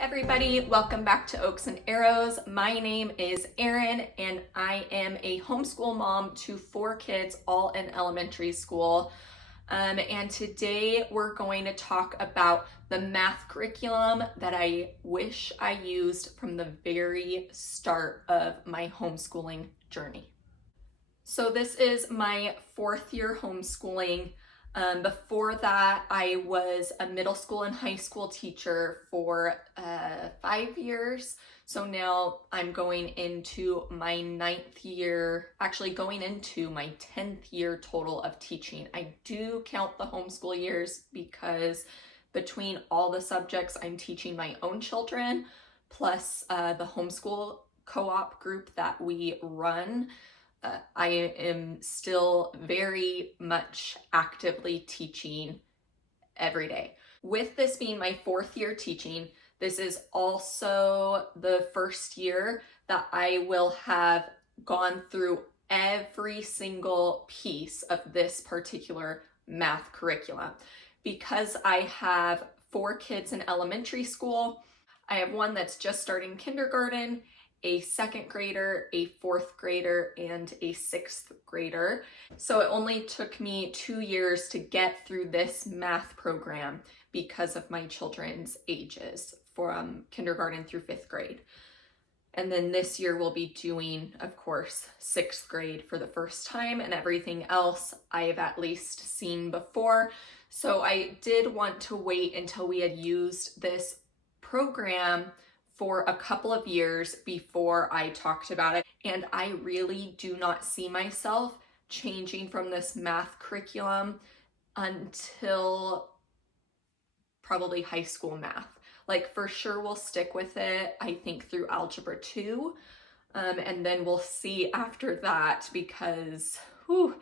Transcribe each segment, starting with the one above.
Everybody, welcome back to Oaks and Arrows. My name is Erin and I am a homeschool mom to 4 kids, all in elementary school. And today we're going to talk about the math curriculum that I wish I used from the very start of my homeschooling journey. So this is my 4th year homeschooling. Before that, I was a middle school and high school teacher for 5 years. So now I'm going into my 9th year, actually going into my 10th year total of teaching. I do count the homeschool years because between all the subjects I'm teaching my own children, plus the homeschool co-op group that we run, I am still very much actively teaching every day. With this being my 4th year teaching, this is also the first year that I will have gone through every single piece of this particular math curriculum. Because I have 4 kids in elementary school, I have one that's just starting kindergarten, a 2nd grader, a 4th grader, and a 6th grader. So it only took me 2 years to get through this math program because of my children's ages from kindergarten through 5th grade. And then this year we'll be doing, of course, 6th grade for the first time, and everything else I have at least seen before. So I did want to wait until we had used this program for a couple of years before I talked about it. And I really do not see myself changing from this math curriculum until probably high school math. Like, for sure we'll stick with it, I think, through Algebra 2. And then we'll see after that, because we'll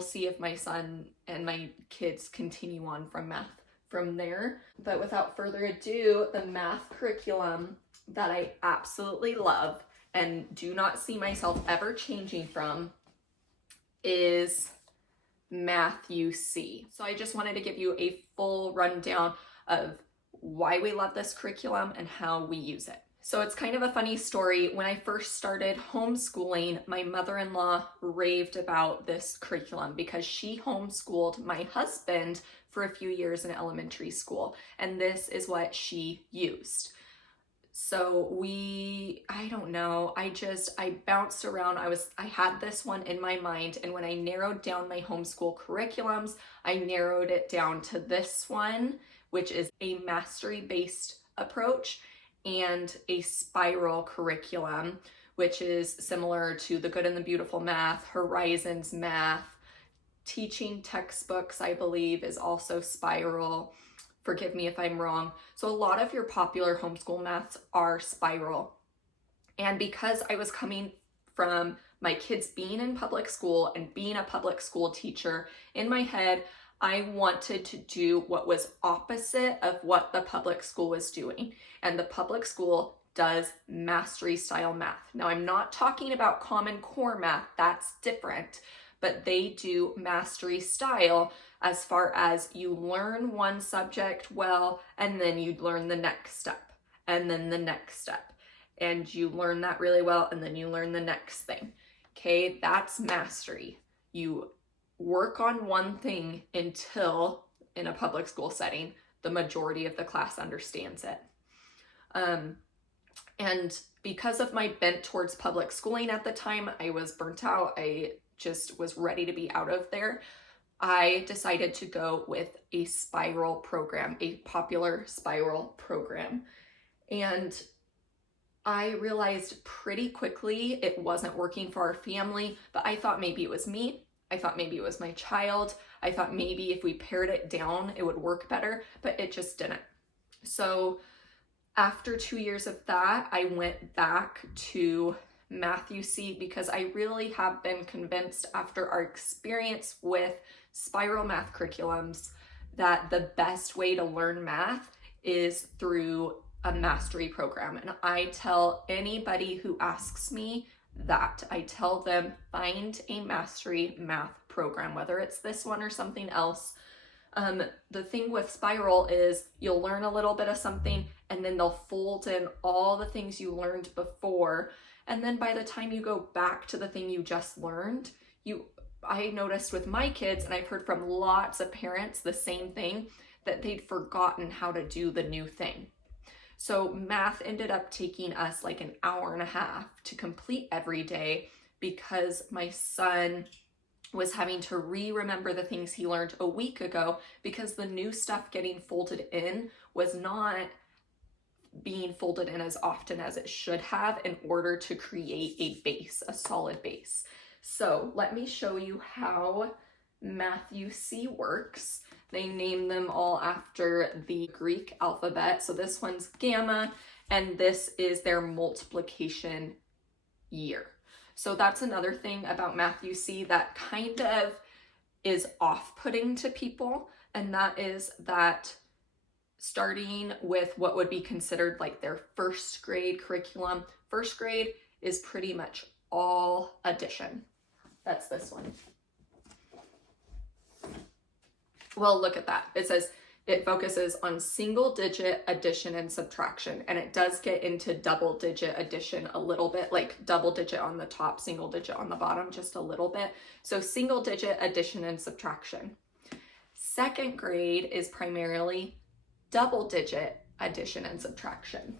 see if my son and my kids continue on from math from there. But without further ado, the math curriculum that I absolutely love and do not see myself ever changing from is Math UC. So I just wanted to give you a full rundown of why we love this curriculum and how we use it. So it's kind of a funny story. When I first started homeschooling, my mother-in-law raved about this curriculum because she homeschooled my husband for a few years in elementary school, and this is what she used. So I bounced around. I had this one in my mind, and when I narrowed down my homeschool curriculums, I narrowed it down to this one, which is a mastery-based approach and a spiral curriculum, which is similar to the Good and the Beautiful Math, Horizons Math, teaching textbooks, I believe, is also spiral. Forgive me if I'm wrong. So a lot of your popular homeschool maths are spiral. And because I was coming from my kids being in public school and being a public school teacher, in my head, I wanted to do what was opposite of what the public school was doing. And the public school does mastery style math. Now, I'm not talking about Common Core math, that's different, but they do mastery style as far as you learn one subject well, and then you learn the next step, and then the next step, and you learn that really well, and then you learn the next thing. Okay, that's mastery. You work on one thing until, in a public school setting, the majority of the class understands it. And because of my bent towards public schooling at the time, I was burnt out. I just was ready to be out of there. I decided to go with a spiral program, a popular spiral program. And I realized pretty quickly it wasn't working for our family, but I thought maybe it was me. I thought maybe it was my child. I thought maybe if we pared it down, it would work better, but it just didn't. So after 2 years of that, I went back to Math UC because I really have been convinced after our experience with spiral math curriculums that the best way to learn math is through a mastery program. And I tell anybody who asks me that, I tell them, find a mastery math program, whether it's this one or something else. The thing with spiral is you'll learn a little bit of something and then they'll fold in all the things you learned before. And then by the time you go back to the thing you just learned, I noticed with my kids, and I've heard from lots of parents the same thing, that they'd forgotten how to do the new thing. So math ended up taking us like an hour and a half to complete every day because my son was having to remember the things he learned a week ago because the new stuff getting folded in was not being folded in as often as it should have in order to create a base, a solid base. So let me show you how Math-U-See works. They name them all after the Greek alphabet. So this one's gamma, and this is their multiplication year. So that's another thing about Math-U-See that kind of is off-putting to people, and that is that starting with what would be considered like their first grade curriculum, first grade is pretty much all addition. That's this one. Well, look at that. It says it focuses on single digit addition and subtraction, and it does get into double digit addition a little bit, like double digit on the top, single digit on the bottom, just a little bit. So single digit addition and subtraction. Second grade is primarily double digit addition and subtraction.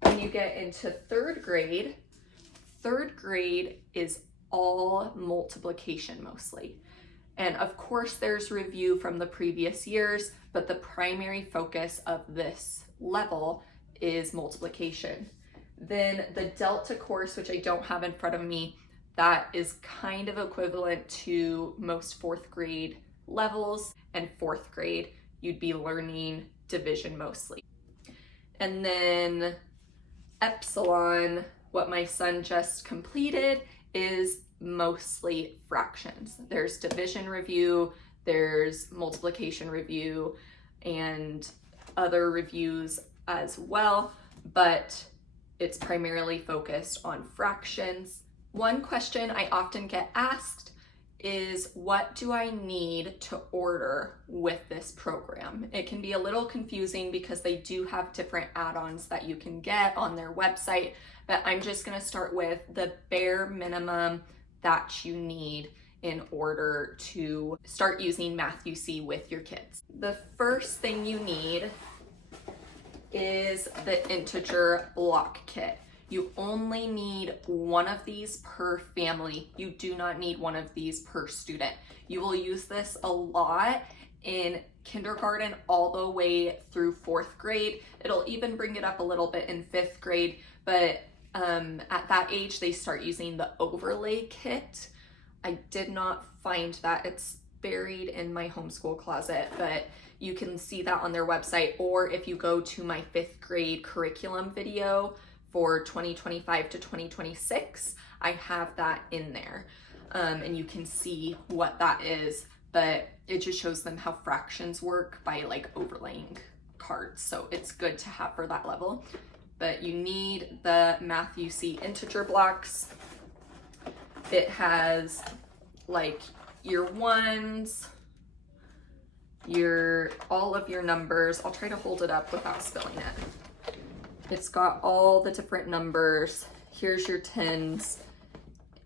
When you get into third grade is all multiplication mostly. And of course there's review from the previous years, but the primary focus of this level is multiplication. Then the Delta course, which I don't have in front of me, that is kind of equivalent to most fourth grade levels, and fourth grade you'd be learning division mostly. And then Epsilon, what my son just completed, is mostly fractions. There's division review, there's multiplication review, and other reviews as well, but it's primarily focused on fractions. One question I often get asked is, what do I need to order with this program? It can be a little confusing because they do have different add-ons that you can get on their website, but I'm just gonna start with the bare minimum that you need in order to start using Math-U-See with your kids. The first thing you need is the integer block kit. You only need one of these per family. You do not need one of these per student. You will use this a lot in kindergarten all the way through fourth grade. It'll even bring it up a little bit in fifth grade, but at that age, they start using the overlay kit. I did not find that. It's buried in my homeschool closet, but you can see that on their website, or if you go to my fifth grade curriculum video for 2025 to 2026, I have that in there. And you can see what that is, but it just shows them how fractions work by like overlaying cards. So it's good to have for that level. But you need the Math-U-See integer blocks. It has like your ones, all of your numbers. I'll try to hold it up without spilling it. It's got all the different numbers. Here's your tens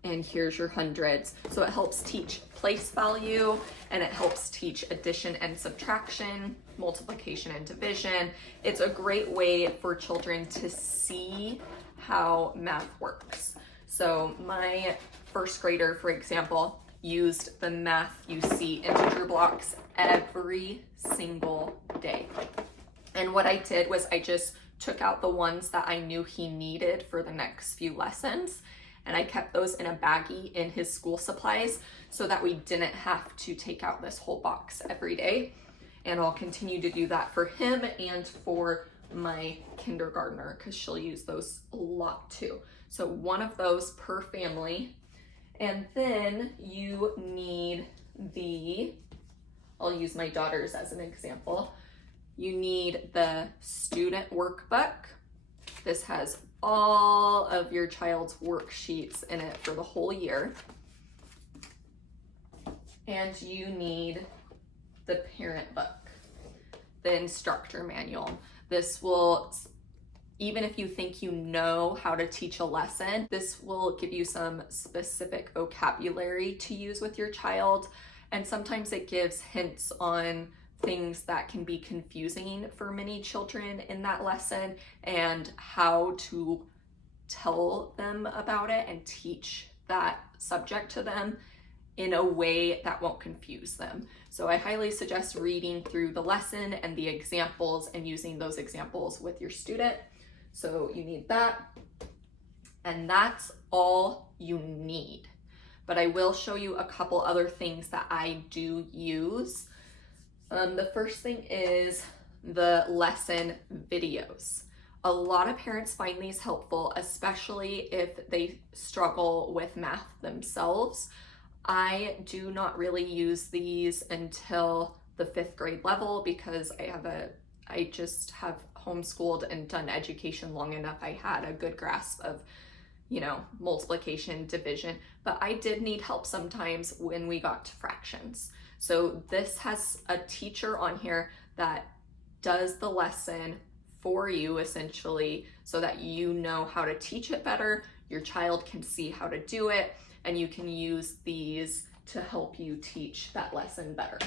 and here's your hundreds. So it helps teach place value, and it helps teach addition and subtraction, multiplication and division. It's a great way for children to see how math works. So my first grader, for example, used the Math-U-See integer blocks every single day. And what I did was I just took out the ones that I knew he needed for the next few lessons, and I kept those in a baggie in his school supplies so that we didn't have to take out this whole box every day. And I'll continue to do that for him and for my kindergartner, because she'll use those a lot too. So one of those per family. And then you need I'll use my daughters as an example. You need the student workbook. This has all of your child's worksheets in it for the whole year. And you need the parent book, the instructor manual. This will, even if you think you know how to teach a lesson, this will give you some specific vocabulary to use with your child. And sometimes it gives hints on things that can be confusing for many children in that lesson and how to tell them about it and teach that subject to them in a way that won't confuse them. So I highly suggest reading through the lesson and the examples and using those examples with your student. So you need that, and that's all you need. But I will show you a couple other things that I do use. The first thing is the lesson videos. A lot of parents find these helpful, especially if they struggle with math themselves. I do not really use these until the 5th grade level because I just have homeschooled and done education long enough. I had a good grasp of, multiplication, division, but I did need help sometimes when we got to fractions. So this has a teacher on here that does the lesson for you essentially so that you know how to teach it better, your child can see how to do it, and you can use these to help you teach that lesson better.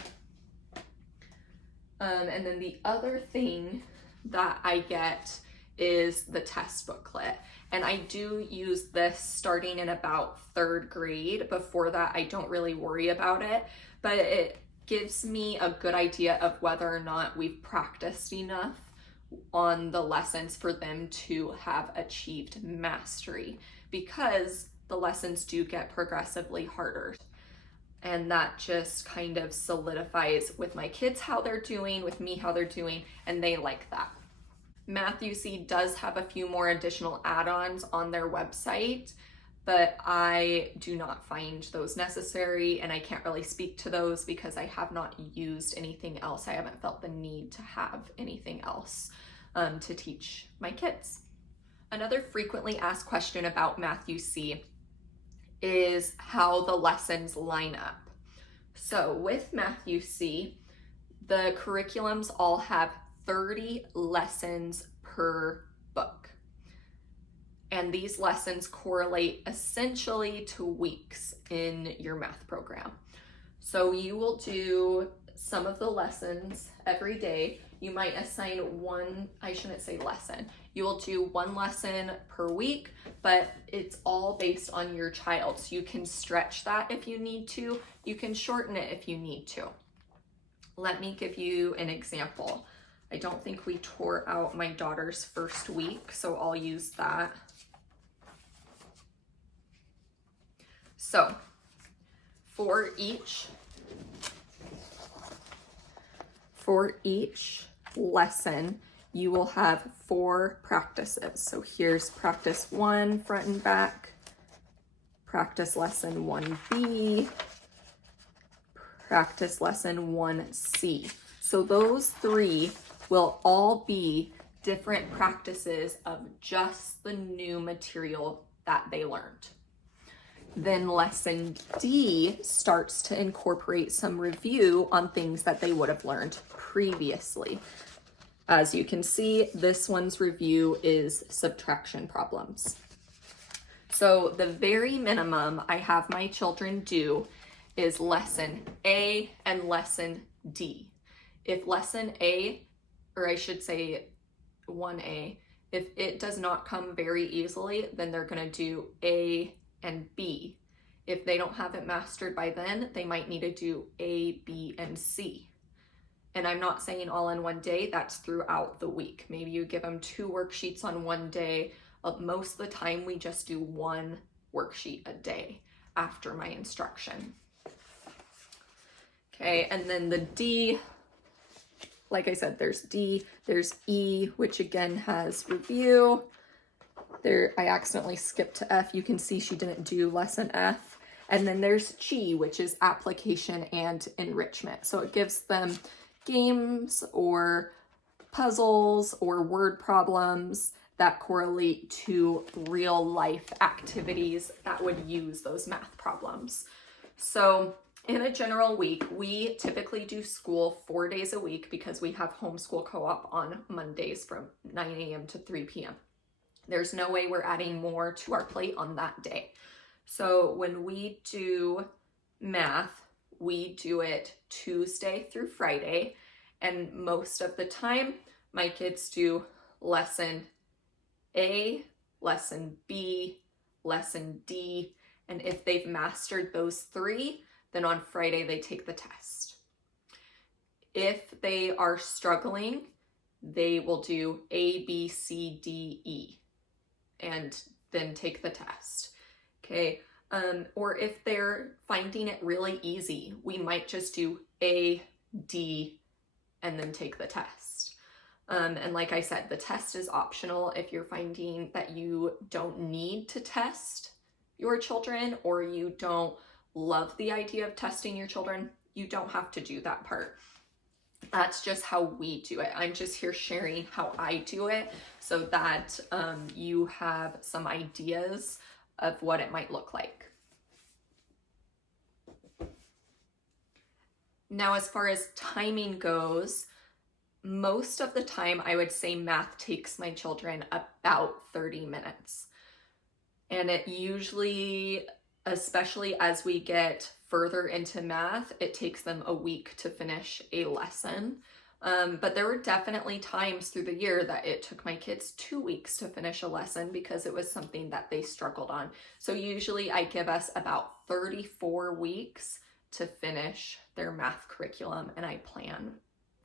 And then the other thing that I get is the test booklet. And I do use this starting in about 3rd grade. Before that, I don't really worry about it, but it gives me a good idea of whether or not we've practiced enough on the lessons for them to have achieved mastery, because the lessons do get progressively harder. And that just kind of solidifies with my kids how they're doing, with me how they're doing, and they like that. Math-U-See does have a few more additional add-ons on their website, but I do not find those necessary, and I can't really speak to those because I have not used anything else. I haven't felt the need to have anything else to teach my kids. Another frequently asked question about Math-U-See is how the lessons line up. So with Math-U-See, the curriculums all have 30 lessons per book. And these lessons correlate essentially to weeks in your math program. So you will do some of the lessons every day. You might assign you will do one lesson per week, but it's all based on your child. So you can stretch that if you need to. You can shorten it if you need to. Let me give you an example. I don't think we tore out my daughter's first week, so I'll use that. So for each lesson, you will have 4 practices. So here's practice 1, front and back, practice lesson 1B, practice lesson 1C. So those 3 will all be different practices of just the new material that they learned. Then lesson D starts to incorporate some review on things that they would have learned previously. As you can see, this one's review is subtraction problems. So the very minimum I have my children do is lesson A and lesson D. If lesson A, or I should say 1A, if it does not come very easily, then they're going to do A and B. If they don't have it mastered by then, they might need to do A, B, and C. And I'm not saying all in one day, that's throughout the week. Maybe you give them 2 worksheets on one day. Most of the time, we just do 1 worksheet a day after my instruction. Okay, and then the D, like I said, there's D, there's E, which again has review. There, I accidentally skipped to F. You can see she didn't do lesson F. And then there's G, which is application and enrichment. So it gives them games or puzzles or word problems that correlate to real life activities that would use those math problems. So In a general week, we typically do school 4 days a week because we have homeschool co-op on Mondays from 9 a.m. to 3 p.m. There's no way we're adding more to our plate on that day. So when we do math, we do it Tuesday through Friday, and most of the time my kids do lesson A, lesson B, lesson D, and if they've mastered those 3, then on Friday they take the test. If they are struggling, they will do A, B, C, D, E, and then take the test. Okay. Or if they're finding it really easy, we might just do A, D, and then take the test. And like I said, the test is optional if you're finding that you don't need to test your children, or you don't love the idea of testing your children. You don't have to do that part. That's just how we do it. I'm just here sharing how I do it so that you have some ideas of what it might look like. Now, as far as timing goes, most of the time I would say math takes my children about 30 minutes. And it usually, especially as we get further into math, it takes them a week to finish a lesson. But there were definitely times through the year that it took my kids 2 weeks to finish a lesson because it was something that they struggled on. So usually I give us about 34 weeks to finish their math curriculum, and I plan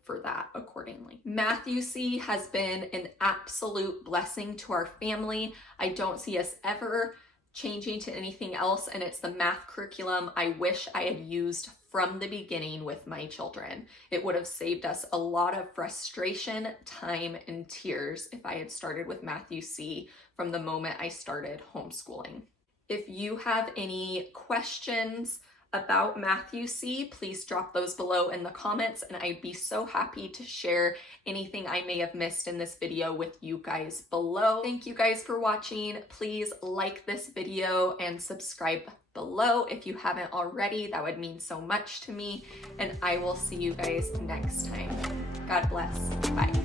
for that accordingly. Math UC has been an absolute blessing to our family. I don't see us ever changing to anything else, and it's the math curriculum I wish I had used from the beginning with my children. It would have saved us a lot of frustration, time, and tears if I had started with Math UC from the moment I started homeschooling. If you have any questions about Math UC, please drop those below in the comments, and I'd be so happy to share anything I may have missed in this video with you guys below. Thank you guys for watching. Please like this video and subscribe below if you haven't already. That would mean so much to me, and I will see you guys next time. God bless. Bye.